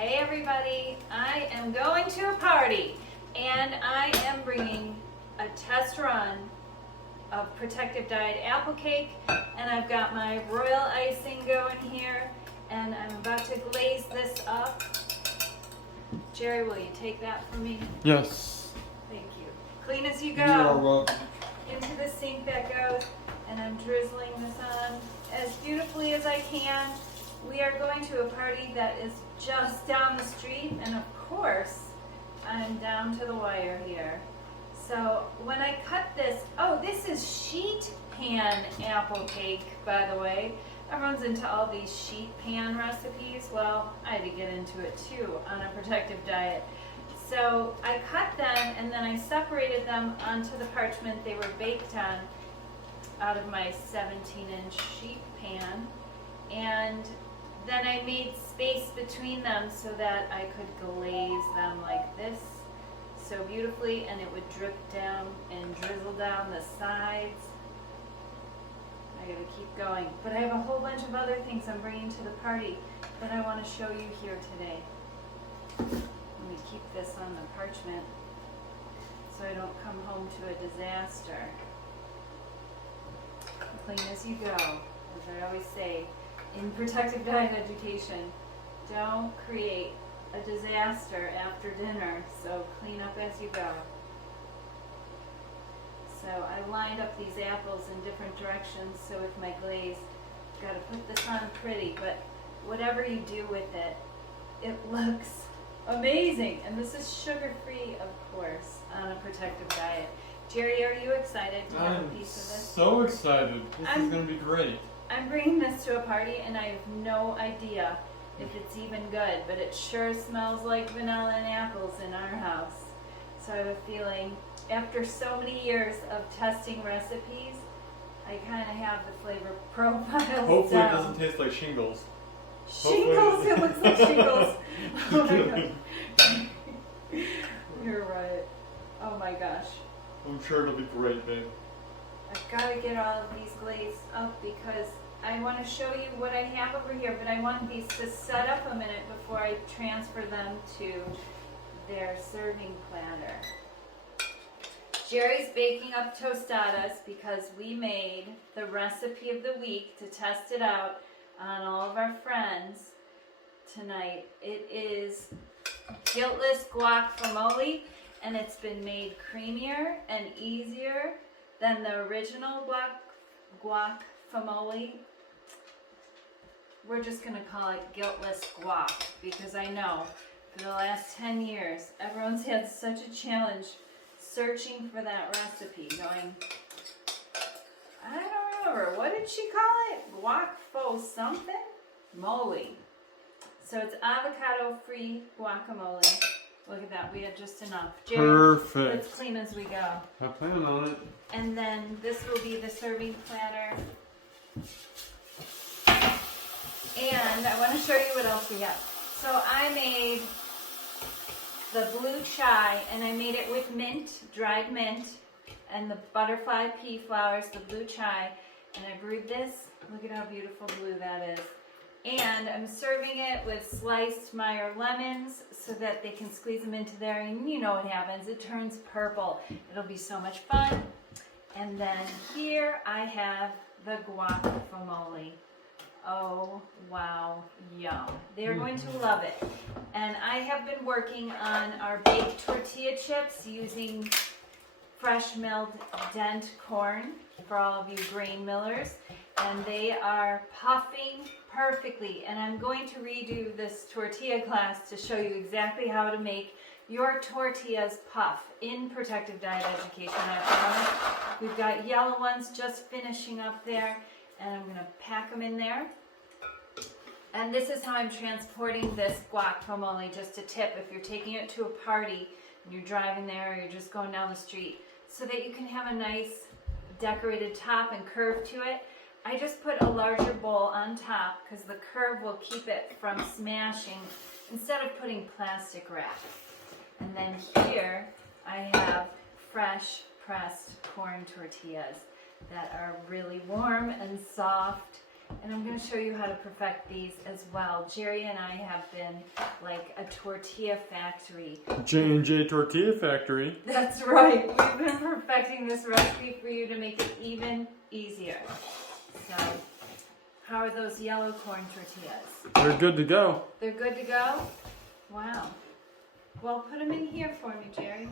Hey everybody, I am going to a party and I am bringing a test run of Protective Diet apple cake, and I've got my royal icing going here and I'm about to glaze this up. Jerry, will you take that for me? Yes. Thank you. Clean as you go. You are welcome. Into the sink that goes, and I'm drizzling this on as beautifully as I can. We are going to a party that is just down the street, and of course, I'm down to the wire here. So when I cut this, oh, this is sheet pan apple cake, by the way. Everyone's into all these sheet pan recipes. Well, I had to get into it too on a protective diet. So I cut them and then I separated them onto the parchment they were baked on out of my 17-inch sheet pan. And then I made space between them so that I could glaze them like this so beautifully, and it would drip down and drizzle down the sides. I gotta keep going. But I have a whole bunch of other things I'm bringing to the party that I want to show you here today. Let me keep this on the parchment so I don't come home to a disaster. Clean as you go, as I always say in protective diet education. Don't create a disaster after dinner, so clean up as you go. So I lined up these apples in different directions, so with my glaze, got to put this on pretty, but whatever you do with it, it looks amazing. And this is sugar-free, of course, on a protective diet. Jerry, are you excited to have a piece of this? So excited. This is going to be great. I'm bringing this to a party and I have no idea if it's even good, but it sure smells like vanilla and apples in our house. So I have a feeling, after so many years of testing recipes, I kind of have the flavor profiles Hopefully down. it doesn't taste like shingles. Shingles? It looks like shingles. Oh my gosh. You're right. Oh my gosh. I'm sure it'll be great, babe. I've got to get all of these glazed up because I want to show you what I have over here, but I want these to set up a minute before I transfer them to their serving platter. Jerry's baking up tostadas because we made the recipe of the week to test it out on all of our friends tonight. It is guiltless guacamole, and it's been made creamier and easier than the original guacamole. We're just going to call it guiltless guac because I know for the last 10 years everyone's had such a challenge searching for that recipe, going, I don't remember, what did she call it? Guac faux something? Moly. So it's avocado-free guacamole. Look at that, we had just enough. Jerry, Perfect. let's clean as we go. I plan on it. And then this will be the serving platter. And I want to show you what else we have. So I made the blue chai, and I made it with mint, dried mint, and the butterfly pea flowers, the blue chai. And I brewed this. Look at how beautiful blue that is. And I'm serving it with sliced Meyer lemons so that they can squeeze them into there. And you know what happens. It turns purple. It'll be so much fun. And then here I have the guacamole. Oh, wow, yum. They're going to love it. And I have been working on our baked tortilla chips using fresh milled dent corn for all of you grain millers. And they are puffing perfectly. And I'm going to redo this tortilla class to show you exactly how to make your tortillas puff in protective diet education, I promise. We've got yellow ones just finishing up there, and I'm gonna pack them in there. And this is how I'm transporting this guacamole, just a tip if you're taking it to a party and you're driving there or you're just going down the street, so that you can have a nice decorated top and curve to it. I just put a larger bowl on top because the curve will keep it from smashing instead of putting plastic wrap. And then here I have fresh pressed corn tortillas that are really warm and soft And I'm going to show you how to perfect these as well. Jerry and I have been like a tortilla factory. J&J Tortilla Factory. That's right. We've been perfecting this recipe for you to make it even easier. So, how are those yellow corn tortillas? They're good to go. They're good to go? Wow. Well, put them in here for me, Jerry.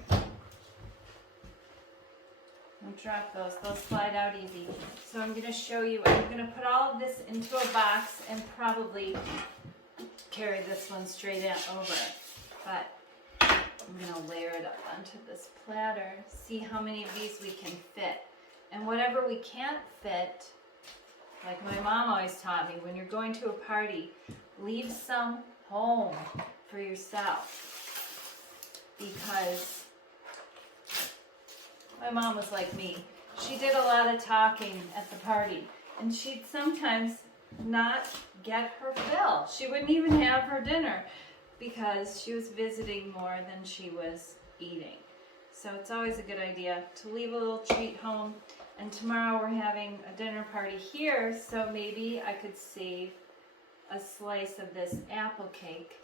Don't drop those. They'll slide out easy. So I'm going to show you. I'm going to put all of this into a box and probably carry this one straight over. But I'm going to layer it up onto this platter. See how many of these we can fit. And whatever we can't fit, like my mom always taught me, when you're going to a party, leave some home for yourself. Because my mom was like me. She did a lot of talking at the party, and she'd sometimes not get her fill. She wouldn't even have her dinner because she was visiting more than she was eating. So it's always a good idea to leave a little treat home. And tomorrow we're having a dinner party here, so maybe I could save a slice of this apple cake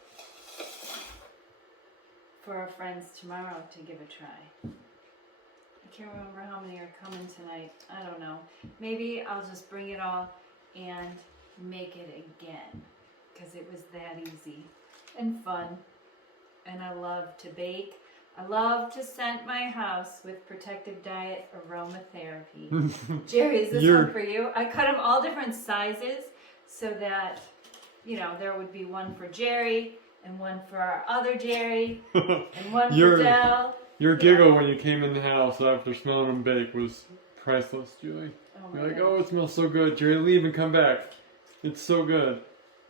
for our friends tomorrow to give a try. I can't remember how many are coming tonight. I don't know. Maybe I'll just bring it all and make it again, because it was that easy and fun. And I love to bake. I love to scent my house with Protective Diet aromatherapy. Jerry, is this one for you? I cut them all different sizes so that, you know, there would be one for Jerry and one for our other Jerry and one for Dell. Your giggle when you came in the house after smelling them bake was priceless, Julie. Oh, You're like, oh, it smells so good. Jerry, leave and come back. It's so good.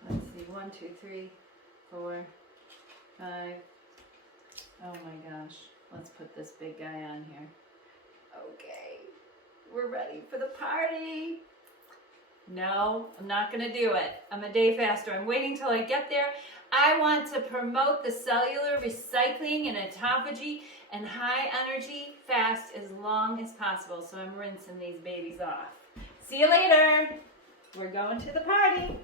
Let's see, 1, 2, 3, 4, 5. Oh my gosh. Let's put this big guy on here. Okay. We're ready for the party. No, I'm not going to do it. I'm a day faster. I'm waiting till I get there. I want to promote the cellular recycling and autophagy and high energy fast as long as possible. So I'm rinsing these babies off. See you later. We're going to the party.